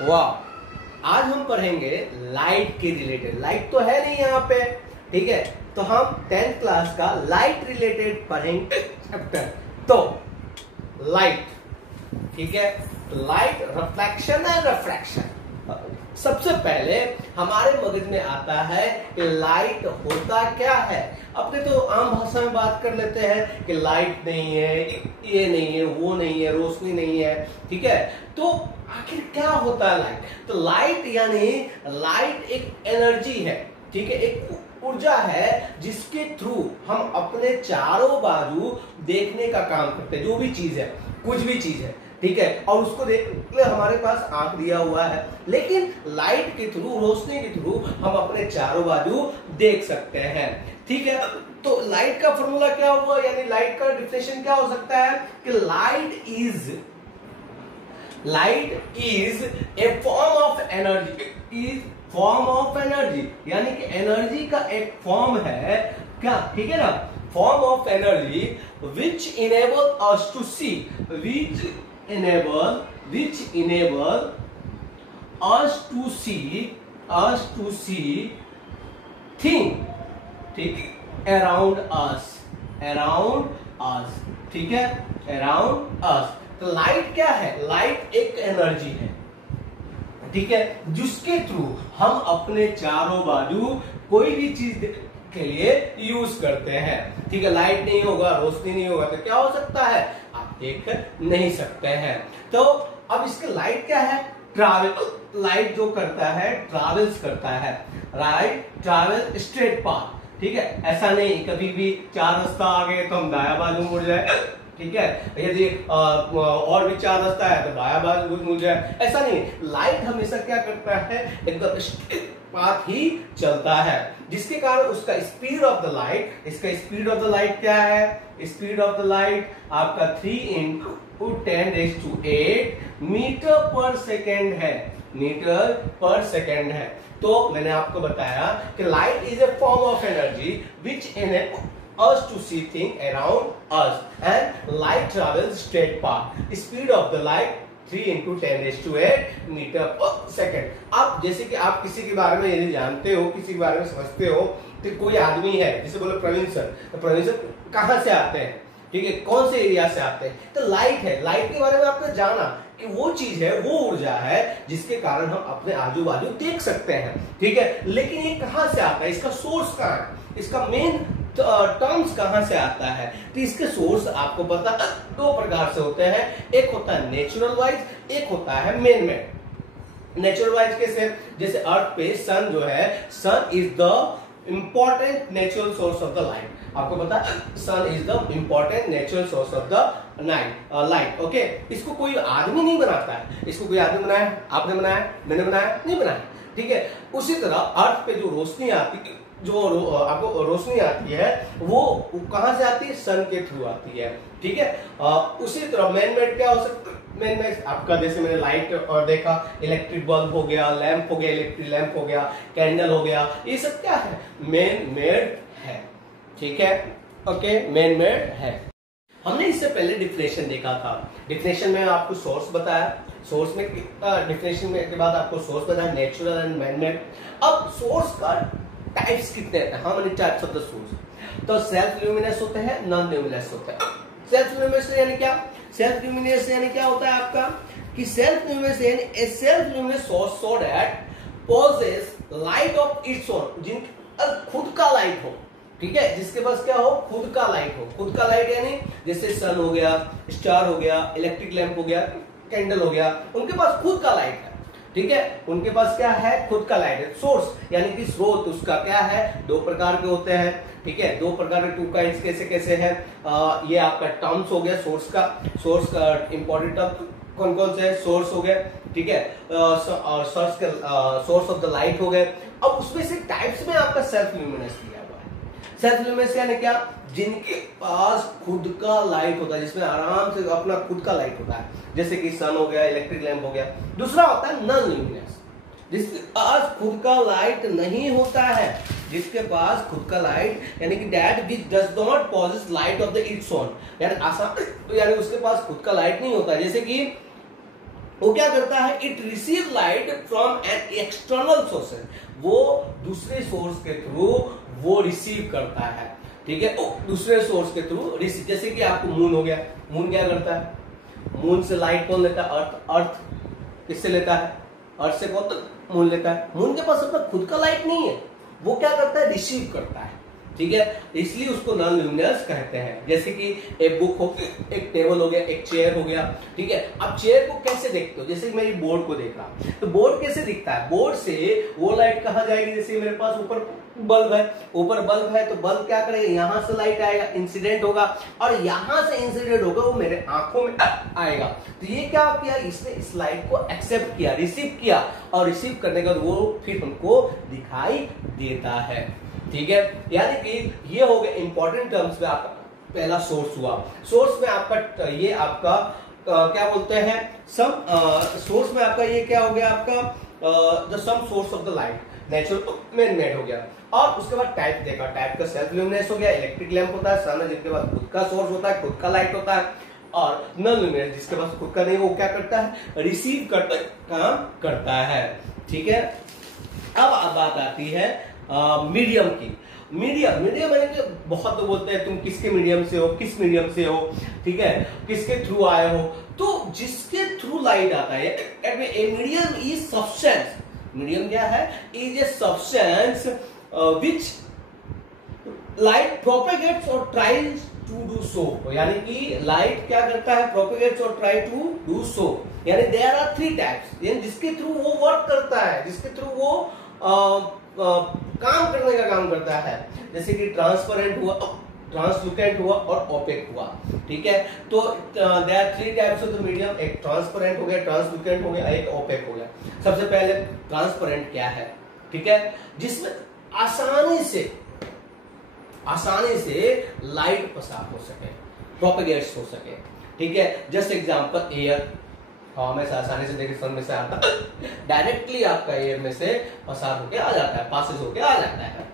वाह, आज हम पढ़ेंगे लाइट के रिलेटेड। लाइट तो है नहीं यहाँ पे, ठीक है, तो हम 10th क्लास का लाइट रिलेटेड पढ़ेंगे चैप्टर। तो लाइट, ठीक है, लाइट रिफ्लेक्शन एंड रिफ्रैक्शन। सबसे पहले हमारे मगज में आता है कि लाइट होता क्या है। अपने तो आम भाषा में बात कर लेते हैं कि लाइट नहीं है, ये नहीं है, वो नहीं है, रोशनी नहीं है, ठीक है। तो आखिर क्या होता है लाइट? तो लाइट यानी लाइट एक एनर्जी है, ठीक है, एक ऊर्जा है जिसके थ्रू हम अपने चारों बाजू देखने का काम करते हैं। जो भी चीज है, कुछ भी चीज है, ठीक है, और उसको देखने हमारे पास आंख दिया हुआ है, लेकिन लाइट के थ्रू, रोशनी के थ्रू हम अपने चारों बाजू देख सकते हैं, ठीक है। तो लाइट का फॉर्मूला क्या हुआ, यानी लाइट का डिफिनेशन क्या हो सकता है कि light is a form of energy, यानी कि एनर्जी का एक फॉर्म है क्या, ठीक है ना, form of energy which enable us to see, which enable us to see thing, ठीक, around us, ठीक है, around us। तो लाइट क्या है? लाइट एक एनर्जी है, ठीक है, जिसके थ्रू हम अपने चारों बाजू कोई भी चीज के लिए यूज करते हैं, ठीक है। लाइट नहीं होगा, रोशनी नहीं होगा तो क्या हो सकता है? आप देख नहीं सकते हैं। तो अब इसके लाइट क्या है? ट्रैवल। लाइट जो करता है, ट्रैवल्स करता है, राइट, ट्रैवल स्ट्रेट पाथ, ठीक है। ऐसा नहीं कभी भी चार रास्ता आ गए तो हम दाया बाजू मुड़ जाए, ठीक है, यदि और भी चार रास्ता है तो बाया बाजू मुड़ जाए, ऐसा नहीं। लाइट हमेशा क्या करता है? एकदम स्ट्रेट पाथ ही चलता है, जिसके कारण उसका स्पीड ऑफ द लाइट, इसका स्पीड ऑफ द लाइट क्या है? स्पीड ऑफ द लाइट आपका 3 × 10⁸ मीटर पर सेकेंड है, मीटर पर सेकेंड है। तो मैंने आपको बताया कि light is a form of energy which enable us to see things around us, and light travels straight path. Speed of the light 3 × 10⁸ metre पर सेकेंड। आप जैसे कि आप किसी के बारे में यदि जानते हो, किसी के बारे में समझते हो, तो कोई आदमी है जैसे बोले प्रवीण सर, तो प्रवीण सर कहाँ से आते हैं, ठीक है, कौन से एरिया से आते हैं? तो लाइट है। लाइट के बारे में आपने जाना कि वो चीज है, वो ऊर्जा है जिसके कारण हम अपने आजू बाजू देख सकते हैं, ठीक है। लेकिन ये कहां से आता है? इसका सोर्स कहां है? इसका मेन टर्म्स कहां से आता है? तो इसके सोर्स आपको पता दो प्रकार से होते हैं। एक होता है नेचुरल वाइज, एक होता है मैन मेड। नेचुरल वाइज कैसे? जैसे अर्थ पे सन जो है, sun is the important natural source of the light. आपको पता है sun is the important natural source of the light, okay. इसको कोई आदमी नहीं बनाता है, इसको कोई आदमी बनाया, आपने बनाया, मैंने बनाया, नहीं बनाया, ठीक है। उसी तरह अर्थ पे जो रोशनी आती है, आपको रोशनी आती है, वो कहां से आती है? सन के थ्रू आती है, ठीक है। उसी तरह मैन मेड क्या हो सकता है? मैन मेड आपका, जैसे मैंने लाइट और देखा, इलेक्ट्रिक बल्ब हो गया, लैंप हो गया, इलेक्ट्रिक लैंप हो गया, कैंडल हो गया, ये सब क्या है? मैन मेड है, ठीक है, ओके, मैन मेड है। हमने इससे पहले डिफिनेशन देखा था। डिफिनेशन में आपको सोर्स बताया, सोर्स में डिफिनेशन में के बाद आपको सोर्स बताया, नेचुरल एंड मैन मेड। अब सोर्स का टाइप्स कितने हैं? How many types of the source? तो सेल्फ ल्यूमिनेस होते हैं, नॉन ल्यूमिनेस होते हैं। सेल्फ ल्यूमिनेस यानी क्या? सेल्फ ल्यूमिनेस यानी क्या होता है आपका कि सेल्फ ल्यूमिनेस यानी a self luminous source so that possesses light of its own, जिनका खुद का लाइट हो, ठीक है, जिसके पास क्या हो? खुद का लाइट हो। खुद का लाइट यानी जैसे सन हो गया, स्टार हो गया, इलेक्ट्रिक लैंप हो गया, कैंडल हो गया, उनके पास खुद का लाइट है, ठीक है, उनके पास क्या है? खुद का लाइट है। सोर्स यानी कि स्रोत उसका क्या है? दो प्रकार के होते हैं, ठीक है, दो प्रकार के, 2 काइंड्स कैसे कैसे हैं? ये आपका टर्म्स हो गया सोर्स का इंपॉर्टेंट टर्म कौन कौन से है? सोर्स हो गया, ठीक है, और सोर्स ऑफ द लाइट हो गए। अब उसमें से टाइप्स में आपका सेल्फ ल्यूमिनेस दिया हुआ है। सेल्फ ल्यूमिनेस यानी क्या? जिनके पास खुद का लाइट होता है, जिसमें आराम से अपना खुद का लाइट होता है, जैसे कि सन हो गया, इलेक्ट्रिक लैंप हो गया। दूसरा होता है नॉन ल्यूमिनेस, जिसके पास खुद का लाइट नहीं होता है, जिसके पास खुद का लाइट यानी कि that which does not possess light of the its own, यानी उसके पास खुद का लाइट नहीं होता। जैसे कि वो क्या करता है, it receive light from an external source, वो दूसरे सोर्स के थ्रू वो रिसीव करता है, ठीक है, दूसरे सोर्स के थ्रू रिसीव। जैसे कि आपको मून हो गया, मून क्या करता है, मून से लाइट कौन लेता है, अर्थ। अर्थ किससे लेता है, अर्थ से कौन, तो मून लेता है। मून के पास अपना खुद का लाइट नहीं है, वो क्या करता है, रिसीव करता है, ठीक है, इसलिए उसको नॉन ल्यूमिनस कहते हैं। जैसे कि एक बुक हो, एक टेबल हो गया, एक चेयर हो गया, ठीक है। अब चेयर को कैसे देखते हो, जैसे मैं बोर्ड को देख रहा, तो बोर्ड कैसे दिखता है, बोर्ड से वो लाइट कहाँ जाएगी, जैसे मेरे पास ऊपर बल्ब है, ऊपर बल्ब है, तो बल्ब क्या करेगा, यहां से लाइट आएगा, इंसिडेंट होगा, और यहां से इंसिडेंट होगा, वो मेरे आंखों में आएगा। तो ये क्या किया, इसने इस लाइट को एक्सेप्ट किया, रिसीव किया, और रिसीव करने के बाद वो फिर हमको दिखाई देता है, ठीक है। यानी कि ये हो गया इंपॉर्टेंट टर्म्स में आपका पहला सोर्स हुआ। सोर्स में आपका ये आपका क्या बोलते हैं, सम सोर्स में आपका ये क्या हो गया, आपका the some source of the light, natural man made हो गया। और उसके बाद टाइप देखा, टाइप का सेल्फ ल्यूमिनेस हो गया, इलेक्ट्रिक लैंप होता है, सन है जिसके पास खुद का सोर्स होता है, खुद का लाइट होता है, और नॉन ल्यूमिनेस जिसके पास खुद का नहीं, वो क्या करता है, रिसीव करता काम करता है, ठीक है। अब बात आती है मीडियम की। मीडियम यानी कि बहुत लोग बोलते हैं तुम किसके मीडियम से हो, किस मीडियम से हो, ठीक है, किसके थ्रू आए हो, तो जिसके थ्रू लाइट आता है, मीडियम इज सब्सटेंस, मीडियम क्या है, is a substance which light propagates और ट्राइज टू डू सो। यानी कि लाइट क्या करता है, प्रोपेगेट्स और ट्राई टू डू सो, यानी देयर आर थ्री टाइप्स, यानी जिसके थ्रू वो वर्क करता है, जिसके थ्रू वो काम करने का काम करता है। जैसे कि ट्रांसपेरेंट हुआ, ट्रांसलुकेंट हुआ और ओपेक हुआ, ठीक है। तो there are three types of the medium, एक ट्रांसपेरेंट हो गया, ट्रांसलुकेंट हो गया, एक ओपेक हो गया। सबसे पहले ट्रांसपेरेंट क्या है, ठीक है, जिसमें आसानी से लाइट पसार हो सके, प्रोपेगेट्स हो सके, ठीक है। जस्ट एग्जांपल एयर, हवा में से आसानी से देखिए सन में से आता डायरेक्टली आपका एयर में से पसार होके आ जाता है, पासेस होके आ जाता है।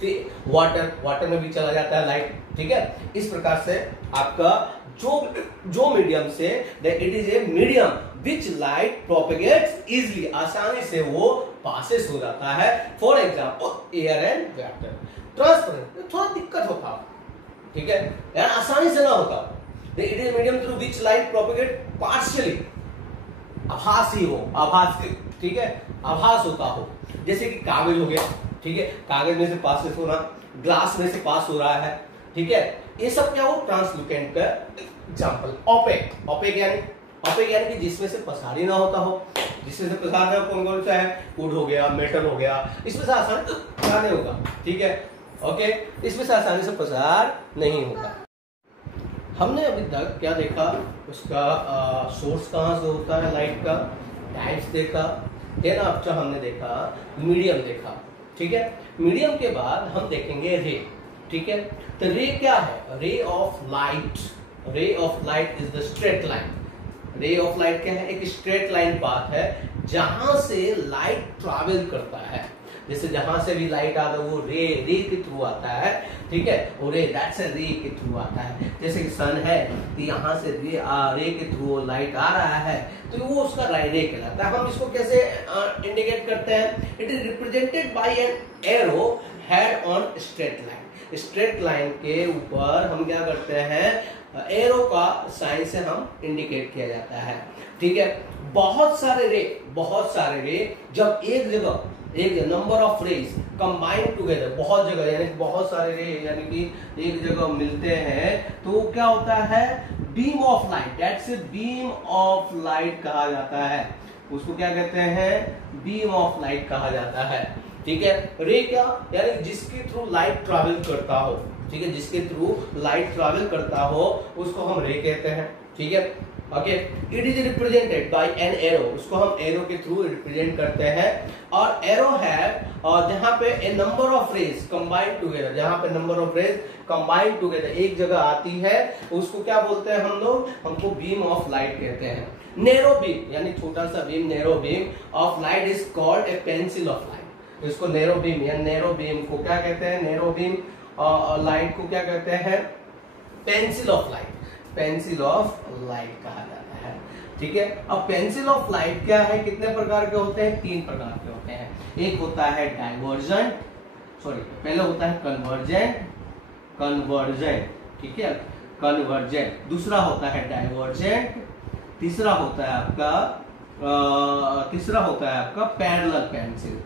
फिर वाटर में भी चला जाता है लाइट, ठीक है। इस प्रकार से आपका जो मीडियम से, it is a medium which light propagates easily, आसानी से वो पासेस हो जाता है। For example air and water. Transparent थोड़ा दिक्कत होता है, ठीक है, यार आसानी से ना होता, it is medium through which light propagate partially, आभासी हो, आभासी, ठीक है, आभास होता हो। जैसे कि कागज हो गया, ठीक है, कागज में से पास हो रहा, ग्लास में से पास हो रहा है, ठीक है, ये सब क्या हो, ट्रांसलुकेंट का एग्जांपल। ओपेक यानी कि जिसमें से पसार ही ना होता हो, जिसमें से पसार ना, कौन कौन सा है, वुड हो गया, मेटल हो गया, इसमें से आसानी पसार नहीं होगा, ठीक है, ओके, इसमें से आसानी से पसार नहीं होगा। हमने अभी तक क्या देखा, उसका सोर्स कहाँ से होता है लाइट का, टाइप्स देखा, देन आफ्टर हमने देखा मीडियम देखा, ठीक है। मीडियम के बाद हम देखेंगे रे, ठीक है। तो रे क्या है, रे ऑफ लाइट, रे of light is the straight line. रे ऑफ लाइट क्या है, एक स्ट्रेट लाइन पाथ है जहां से लाइट ट्रैवल करता है। जैसे जहां से भी लाइट आता है वो रे के थ्रू आता है, ठीक है, वो रे दैट्स रे के थ्रू आता है। जैसे कि सन है तो यहाँ से रे के थ्रू लाइट आ रहा है, तो वो उसका रे कहलाता है। हम इसको कैसे इंडिकेट करते हैं, it is represented by an arrow head on straight line. Straight line के ऊपर हम क्या करते हैं, एरो का साइन से हम इंडिकेट किया जाता है, ठीक है। बहुत सारे रे जब एक number of rays combine together, बहुत जगह यानी बहुत सारे रे यानी कि एक जगह मिलते हैं, तो क्या होता है, beam of light, that's a beam of light कहा जाता है। उसको क्या कहते हैं, बीम ऑफ लाइट कहा जाता है, ठीक है। रे क्या, यानी जिसके थ्रू लाइट ट्रैवल करता हो, ठीक है, जिसके थ्रू लाइट ट्रैवल करता हो उसको हम रे कहते हैं, ठीक है, okay. It is represented by an arrow, उसको हम एरो के थ्रू रिप्रेजेंट करते हैं। और एरो है, और जहां पे a number of rays combined together, जहां पे number of rays combined together एक जगह आती है, उसको क्या बोलते हैं हम लोग, हमको बीम ऑफ लाइट कहते हैं। नैरो बीम यानी छोटा सा beam, narrow beam of light is called a pencil of light. इसको नैरो बीम या नैरो बीम को क्या कहते हैं, नैरो बीम लाइट को क्या कहते हैं, pencil of light, pencil of light कहा जाता है। ठीक है। अब पेंसिल ऑफ लाइट क्या है, कितने प्रकार के होते हैं, 3 प्रकार के होते हैं। एक होता है डाइवर्जेंट, सॉरी पहले होता है कन्वर्जेंट, ठीक है, कन्वर्जेंट। दूसरा होता है डाइवर्जेंट, तीसरा होता है आपका पैरेलल पेंसिल।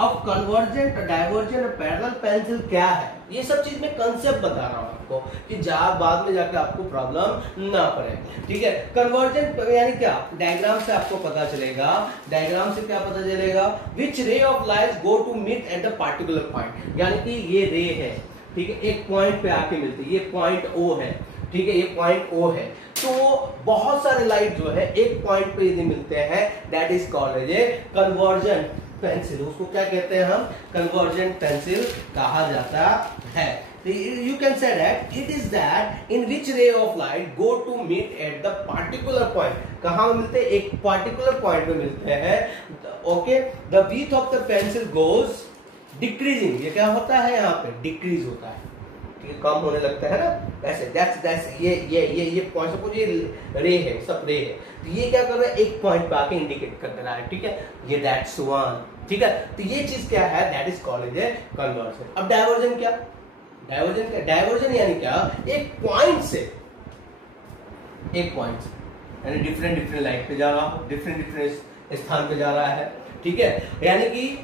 अब कन्वर्जेंट, डाइवर्जेंट और पैरेलल पेंसिल क्या है, ये सब चीज मैं कंसेप्ट बता रहा हूं आपको कि बाद में जाके आपको प्रॉब्लम ना पड़े, ठीक है। कन्वर्जेंट यानी क्या, डायग्राम से आपको पता चलेगा, डायग्राम से क्या पता चलेगा, which ray of light go to meet at a particular point, यानी कि ये रे है, ठीक है, एक पॉइंट पे आके मिलती है, ये पॉइंट ओ है, ठीक है, ये पॉइंट ओ है। तो बहुत सारे लाइट जो है एक पॉइंट पे यदि मिलते हैं, that is called as a convergent pencil. उसको क्या कहते हैं हम, कन्वर्जेंट पेंसिल कहा जाता है। You can say that it is that in which ray of light go to meet at the particular point, कहाँ मिलते हैं, एक particular point पे मिलते हैं, okay, the width of the pencil goes decreasing, ये क्या होता है, यहाँ पे decrease होता है, ठीक है, कम होने लगता है ना, ऐसे that's ये पॉइंट, सपोज ये रे है, सब रे है, तो ये क्या कर रहा है, एक पॉइंट पे आके इंडिकेट कर दे रहा है, ठीक है, ये that's one, ठीक है। तो ये चीज क्या है, that is called a conversion. अब डाइवर्जन क्या, डाइवर्जन यानी क्या, एक पॉइंट यानी डिफरेंट लाइट पे जा रहा हो, डिफरेंट स्थान पे जा रहा है, ठीक है, यानी कि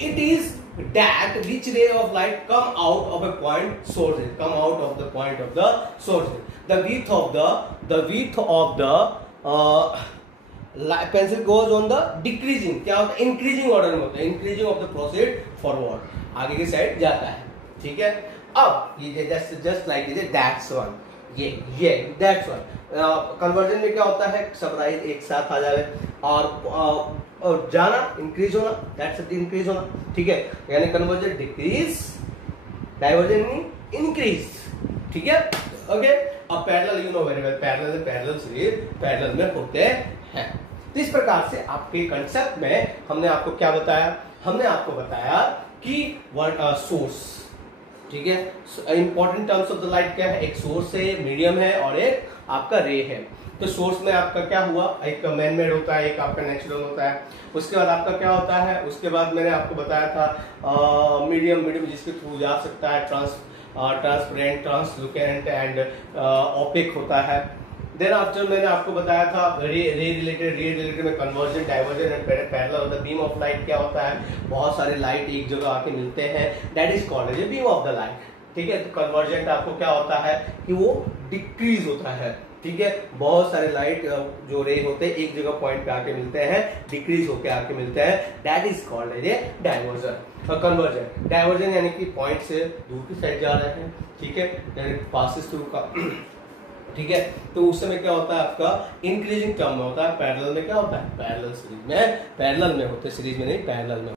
it is that which ray of light come out of a point source, the width of the pencil goes on the decreasing, क्या होता है, इंक्रीजिंग ऑर्डर में होता है, increasing of the proceed forward, आगे की साइड जाता है, ठीक है। अब ये जस्ट लाइक दैट्स वन, ये दैट्स वन। कन्वर्जन में क्या होता है, सब राइज एक साथ आ जाए और जाना, इंक्रीज होना, दैट्स इंक्रीज होना, ठीक है, यानी कन्वर्जन डिक्रीज, डाइवर्जन इंक्रीज, ठीक है, ओके। अब parallel, you know very well, parallel series parallel में होते हैं। तो इस प्रकार से आपके कंसेप्ट में हमने आपको क्या बताया, हमने आपको बताया कि सोर्स, ठीक है, important terms of the light क्या है, एक सोर्स है, मीडियम है और एक आपका रे है। तो सोर्स में आपका क्या हुआ, एक मैन मेड होता है, एक आपका नेचुरल होता है, उसके बाद आपका क्या होता है, उसके बाद मैंने आपको बताया था मीडियम जिसके थ्रू जा सकता है, ट्रांसपेरेंट, ट्रांसलुकेंट एंड ओपेक होता है। देन आफ्टर मैंने आपको बताया था रे रिलेटेड में conversion, diversion and parallel. The beam of light क्या होता है, बहुत सारे लाइट एक जगह आके मिलते हैं, that is called as beam of the light, ठीक है। तो कन्वर्जेंट आपको क्या होता है कि वो डिक्रीज होता है, ठीक है, बहुत सारे लाइट जो रे होते हैं एक जगह पॉइंट पे आके मिलते हैं, डिक्रीज होके आके मिलते हैं, that is called as a diversion और कन्वर्जन। डाइवर्जन यानी कि पॉइंट से दूर की साइड जा रहे हैं, ठीक है, पासिस थ्रू का, ठीक है। तो उस समय क्या होता है, आपका इंक्रीजिंग टर्म में होता है। पैरेलल में क्या होता है, पैरेलल सीरीज में होते, सीरीज में नहीं, पैरेलल में।